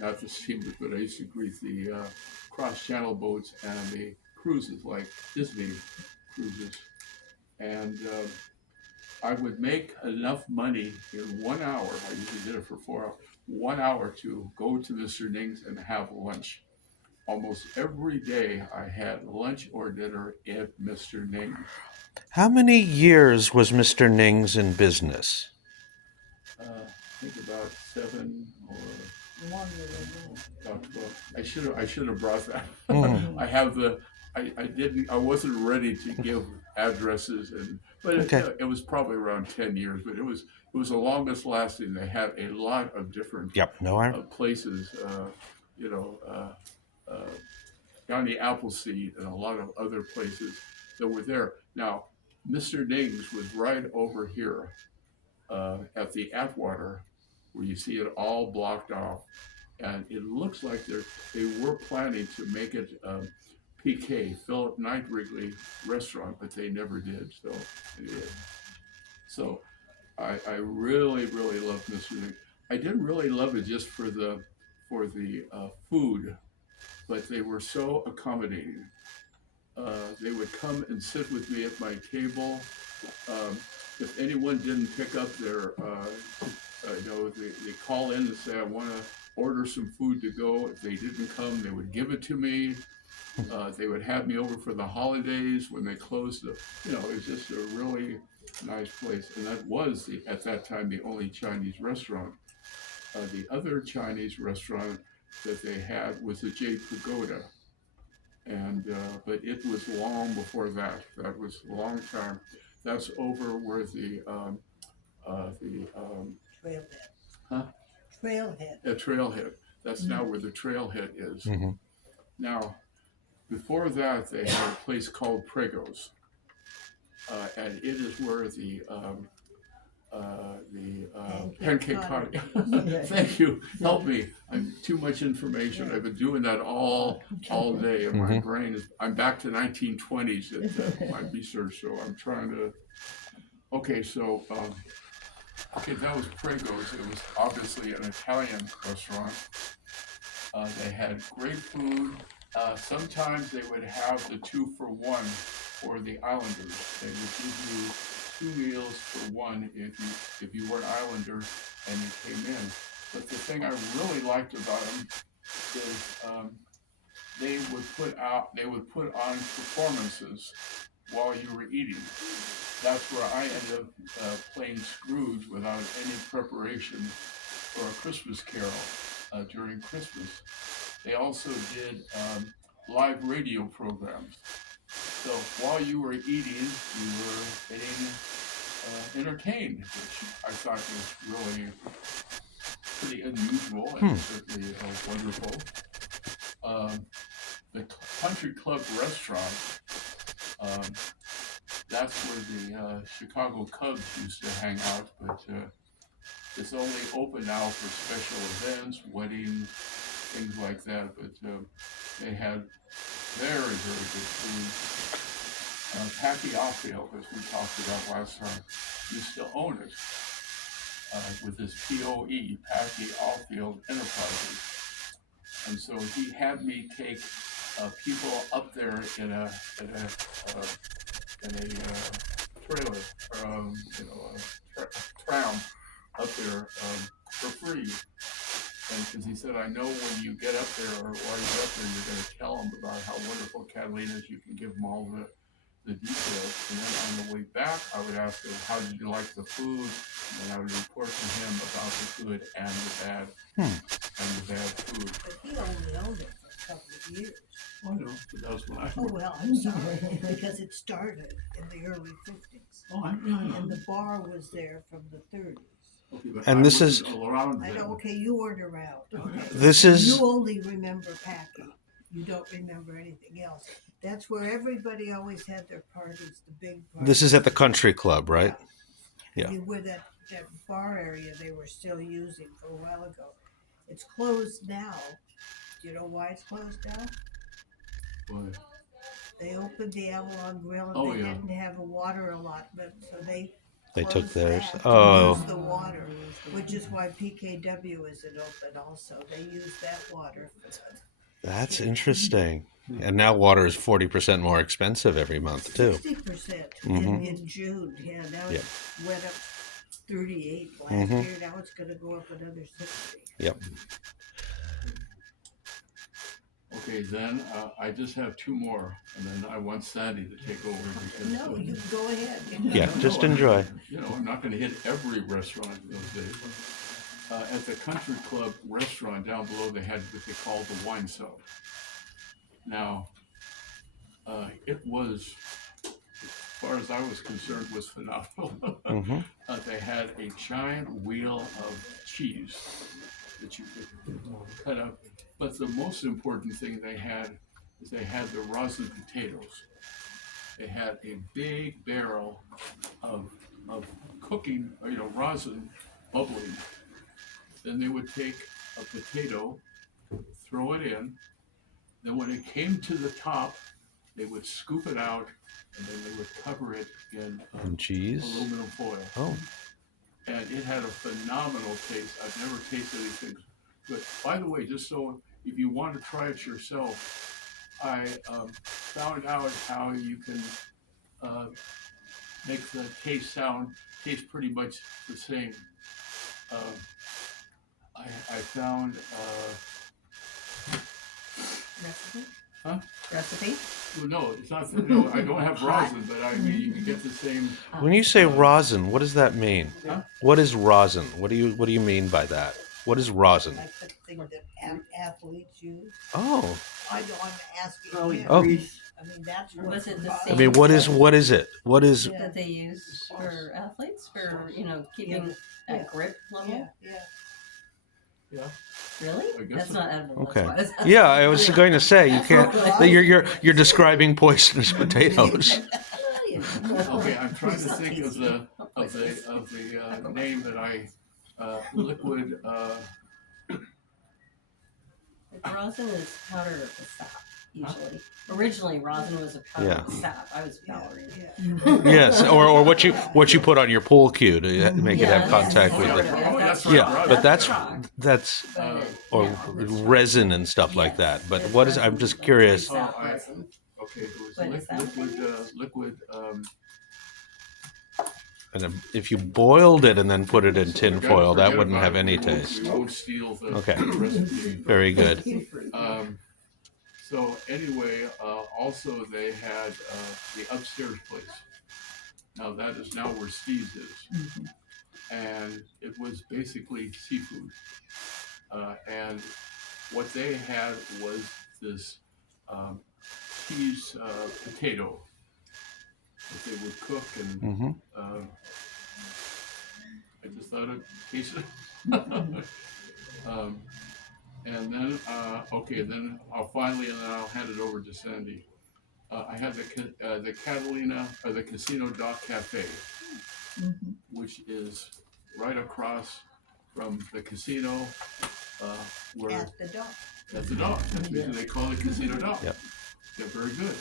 not the steamers, but I used to greet the cross-channel boats and the cruises, like Disney cruises. And I would make enough money in 1 hour. I usually did it for 4 hours. 1 hour to go to Mr. Ning's and have lunch. Almost every day I had lunch or dinner at Mr. Ning. How many years was Mr. Ning's in business? I think about 7 or Longer than about 12. I should have brought that. Mm. I have the I didn't I wasn't ready to give addresses, but Okay. it was probably around 10 years, but it was the longest lasting. They had a lot of different Yep. No, I. places, you know, uh, down the Appleseed and a lot of other places that were there. Now, Mr. Ning's was right over here at the Atwater, where you see it all blocked off, and it looks like they were planning to make it PK, Philip Knight Wrigley restaurant, but they never did. So, anyway, so I really really loved Mr. Ning. I didn't really love it just for the food, but they were so accommodating. They would come and sit with me at my table. Um, if anyone didn't pick up their, they call in and say, I want to order some food to go. If they didn't come, they would give it to me. They would have me over for the holidays when they closed it was just a really nice place. And that was, at that time, the only Chinese restaurant. The other Chinese restaurant that they had was the Jade Pagoda. And but it was long before that. That was a long time. That's over where Trailhead. huh? Trailhead. Trailhead. That's now where the trailhead is. Mm-hmm. Now, before that, they had a place called Prego's, and it is where the pancake party. Thank you. Help me. I'm too much information. I've been doing that all day, and my brain is. I'm back to 1920s at my research, so I'm trying to. Okay, so that was Prego's. It was obviously an Italian restaurant. They had great food. Sometimes they would have the 2-for-1 for the Islanders. They would give you 2 meals for one if you were an Islander and you came in. But the thing I really liked about them is they would put on performances while you were eating. That's where I ended up playing Scrooge without any preparation for a Christmas Carol during Christmas. They also did live radio programs. So while you were eating, you were getting entertained, which I thought was really pretty unusual and certainly wonderful. The Country Club restaurant, that's where the Chicago Cubs used to hang out, but it's only open now for special events, weddings, things like that. But they had very, very good food. Packy Oldfield, as we talked about last time, used to own it with his POE, Packy Oldfield Enterprises. And so he had me take people up there in a trailer, tram up there for free. And because he said, I know when you get up there or while you're up there, you're going to tell them about how wonderful Catalina is. You can give them all the details. And then on the way back, I would ask him, how did you like the food? And then I would report to him about the good and the bad food. But he only owned it for a couple of years. Oh, no, but that was when I Oh, well, I'm sorry, because it started in the early 50s. Oh, I know. And the bar was there from the 30s. Okay, but And I this is- wasn't around I then. know, okay, you weren't around. Okay. This is. You only remember Packy. You don't remember anything else. That's where everybody always had their parties, the big parties. This is at the country club, right? Yeah. Where that bar area they were still using for a while ago. It's closed now. Do you know why it's closed now? Why? They opened the Avalon Grill and Oh, they yeah. didn't have a water allotment, so they They took closed theirs. that to Oh. use the water, which is why PKW isn't open also. They use that water for the That's interesting. And now water is 40% more expensive every month too. 60% Mhm. in June. Yeah, now Yep. it went up 38 last Mhm. year. Now it's going to go up another 60. Yep. Okay, then I just have two more, and then I want Sandy to take over because No, you go ahead. Yeah, just enjoy. You know, I'm not going to hit every restaurant in those days. At the country club restaurant down below, they had what they called the wine cellar. Now, it was, as far as I was concerned, was phenomenal. Mhm. They had a giant wheel of cheese that you could cut up. But the most important thing they had is they had the rosin potatoes. They had a big barrel of cooking, rosin bubbling. Then they would take a potato, throw it in. Then when it came to the top, they would scoop it out, and then they would cover it in And cheese. aluminum foil. Oh. And it had a phenomenal taste. I've never tasted anything. But by the way, just so if you want to try it yourself, I found out how you can make the taste pretty much the same. I found Recipe? Huh? Recipe? well, no, it's not. No, I don't have rosin, but I mean you can get the same. When you say rosin, what does that mean? Huh? What is rosin? What do you mean by that? What is rosin? Like the thing that athletes use. Oh. I know I'm asking Oh, him. Oh. I mean, that's Or what was it the rosin- I mean, what is it? What is Yeah. That they use for athletes for, keeping Yeah. that grip level? Yeah, yeah. Yeah. Really? I guess That's so. not edible. Okay. That's why I was asking. Yeah, I was going to say you That's can't. what that You're describing poisonous potatoes. Okay, I'm trying to It's not think of tasty. the Not poisonous. name that I liquid. Rosin is powder of the sap, usually. Originally, rosin was a powder of the sap. I was powdering. Yeah. Yes, or what you put on your pool cue to make it have contact with it. Oh, that's right, Yeah, right. but that's Uh, or it's resin and stuff like that. But what is? I'm just curious. Sap Oh, I- resin. Okay, it was Wait, is that what it is? liquid. And if you boiled it and then put it in tin foil, that Forget wouldn't about have it. any We won't- taste. We won't steal the Okay. recipe. Very good. So anyway, also they had the upstairs place. Now that is now where Steve's is, and it was basically seafood. And what they had was this cheese potato that they would cook, and Hmm. I just thought it tasted. And then, then I'll finally, and then I'll hand it over to Sandy. I had the Catalina, or the Casino Dock Cafe, which is right across from the casino, where At the dock. that's the dock. That's the reason they call it Casino Dock. Yep. Yeah, very good.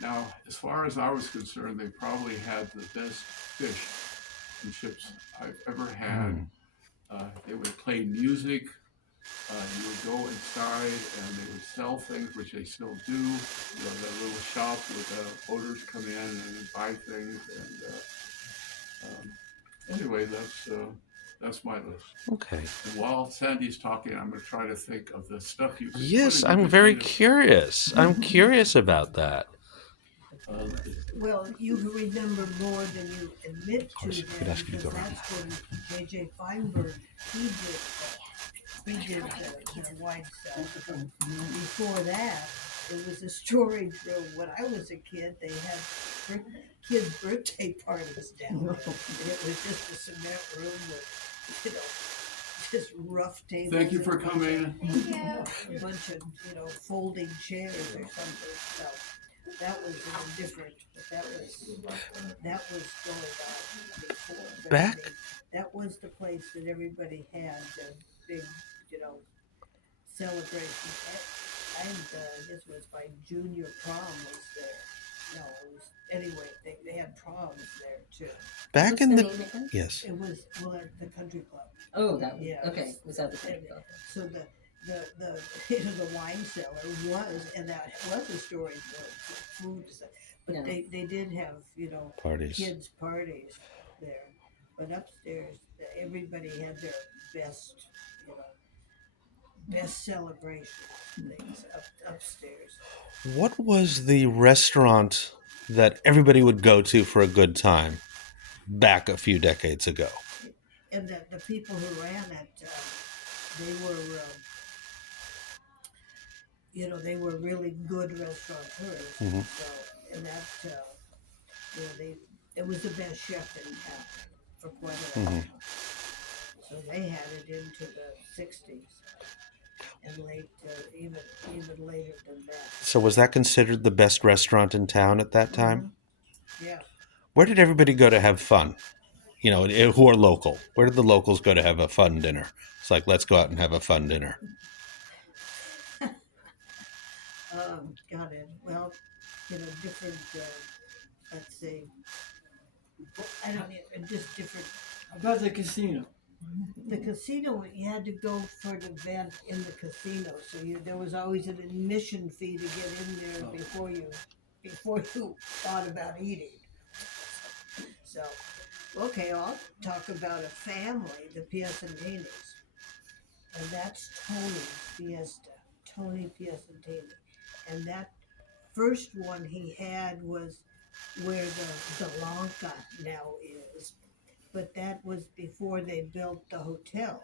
Now, as far as I was concerned, they probably had the best fish and chips I've ever had. They would play music. You would go inside and they would sell things, which they still do. That little shop with odors come in and buy things. And anyway, that's my list. Okay. And while Sandy's talking, I'm going to try to think of the stuff you could Yes, put in the I'm very potatoes. curious. I'm curious about that. Well, you remember more than you admit to, course, then, we'd ask you to because go around. that's when J.J. Feinberg, he did the wine cell. Before that, it was a storage room. When I was a kid, they had kids' birthday parties down there. And it was just a cement room with, just rough tables. Thank you for and a bunch coming. of- A bunch of, folding chairs or something, so. That was different, but that was going on before. But I Back- mean, that was the place that everybody had the big, celebration. And this was my junior prom was there. no, it was, anyway, they had proms there too. Back What's in the the name again? yes, It was, well, at the country club. Oh, that one. Yeah, Okay, was that the and country club? so the you know, the wine cellar was, and that was a storage room for food and stuff. But Yeah. they did have, you know, parties. kids parties there. But upstairs, everybody had their best, you know, best celebration things upstairs. What was the restaurant that everybody would go to for a good time back a few decades ago? And the people who ran it, they were, you know, they were really good restaurateurs. Mhm. So, and that, you know, it was the best chef in town for quite a while. So they had it into the 60s and late, even later than that. So was that considered the best restaurant in town at that time? Yeah. Where did everybody go to have fun? You know, who are local? Where did the locals go to have a fun dinner? It's like, let's go out and have a fun dinner. Got it. Well, you know, different, let's say, I don't know, just different. About the casino. The casino, you had to go for an event in the casino, so there was always an admission fee to get in there before you thought about eating. So, okay, I'll talk about a family, the Piacentenis, and that's Tony Piacentini, and that first one he had was where the Galanca now is. But that was before they built the hotel.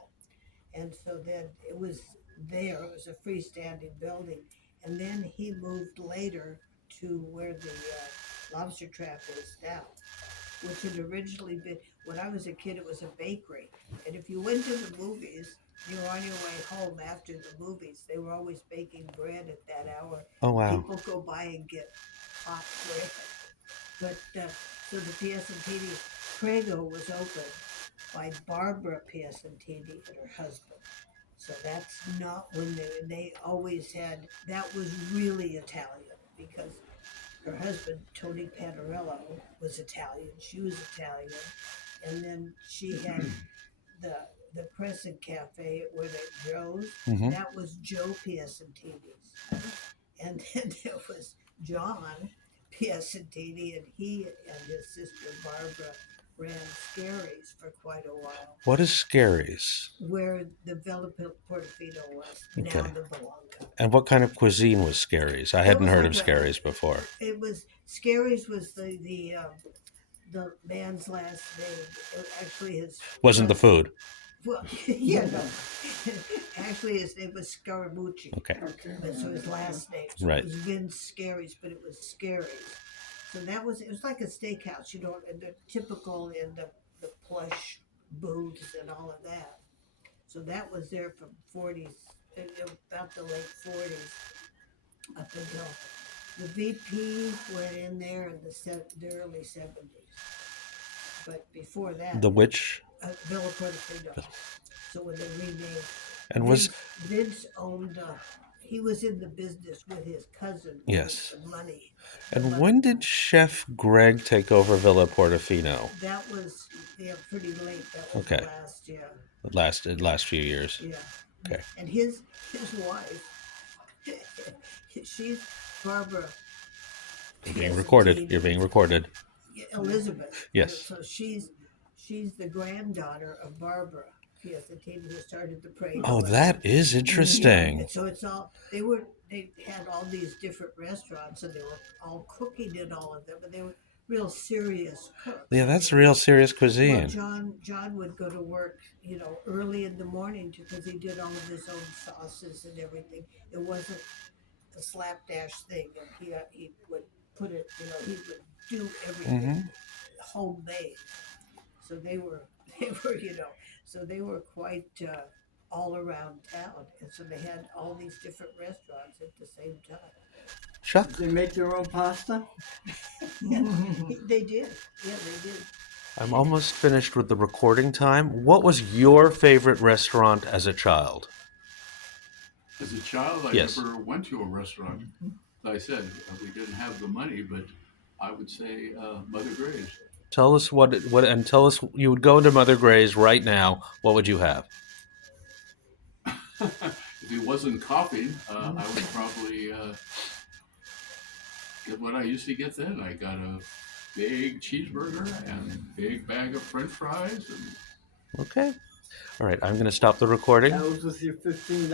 And so then it was there, it was a freestanding building. And then he moved later to where the lobster trap is now, which had originally been, when I was a kid, it was a bakery. And if you went to the movies, you were on your way home after the movies, they were always baking bread at that hour. Oh, wow. People go by and get hot bread. But so the Piacentini Prego was opened by Barbara Piacentini and her husband. So that's not when they always had, that was really Italian because her husband, Tony Panarello, was Italian. She was Italian. And then she had the Crescent Cafe where they Joe's. Mhm. That was Joe Piacentini's. And then there was John Piacentini, and he and his sister Barbara ran Scary's for quite a while, What is Scary's? where the Villa Portofino was, now Okay. the Belanca. And what kind of cuisine was Scary's? I hadn't was heard like of Scary's before. It was, Scary's was the man's last name. It actually his Wasn't the food? well, yeah, no. Actually, his name was Scaramucci. Okay. But so his last name, so Right. it was Vince Scary's, but it was Scary's. So that was, it was like a steakhouse, you know, and the typical in the plush booths and all of that. So that was there from 40s, about the late 40s up until the VP went in there in the early 70s. But before that, The which? Villa Portofino. So when they renamed, And was Vince owned, he was in the business with his cousin. who Yes. had some money. and when did Chef Greg take over Villa Portofino? That was, yeah, pretty late. That was Okay. last year. The last few years. Yeah. Okay. And his wife, she's Barbara. You're being recorded. You're being recorded. Elizabeth. Yes. So she's the granddaughter of Barbara Piacentini, who started the Prego. Oh, that is interesting. And so it's all they had all these different restaurants, and they were all cooking in all of them, but they were real serious cooks. Yeah, that's real serious Well, cuisine. John would go to work, you know, early in the morning because he did all of his own sauces and everything. It wasn't a slapdash thing, and he would put it, you know, he would do everything homemade. So they were, you know, so they were quite all around town, and so they had all these different restaurants at the same time. Chuck? They make their own pasta? They did, yeah, they did. I'm almost finished with the recording time. What was your favorite restaurant as a child? As a child, I Yes. never went to a restaurant. Like I said, we didn't have the money, but I would say Mother Gray's. Tell us and tell us you would go into Mother Gray's right now. What would you have? If it wasn't coffee, I would probably get what I used to get then. I got a big cheeseburger and a big bag of French fries. And Okay. All right. I'm going to stop the recording. That was with your $15.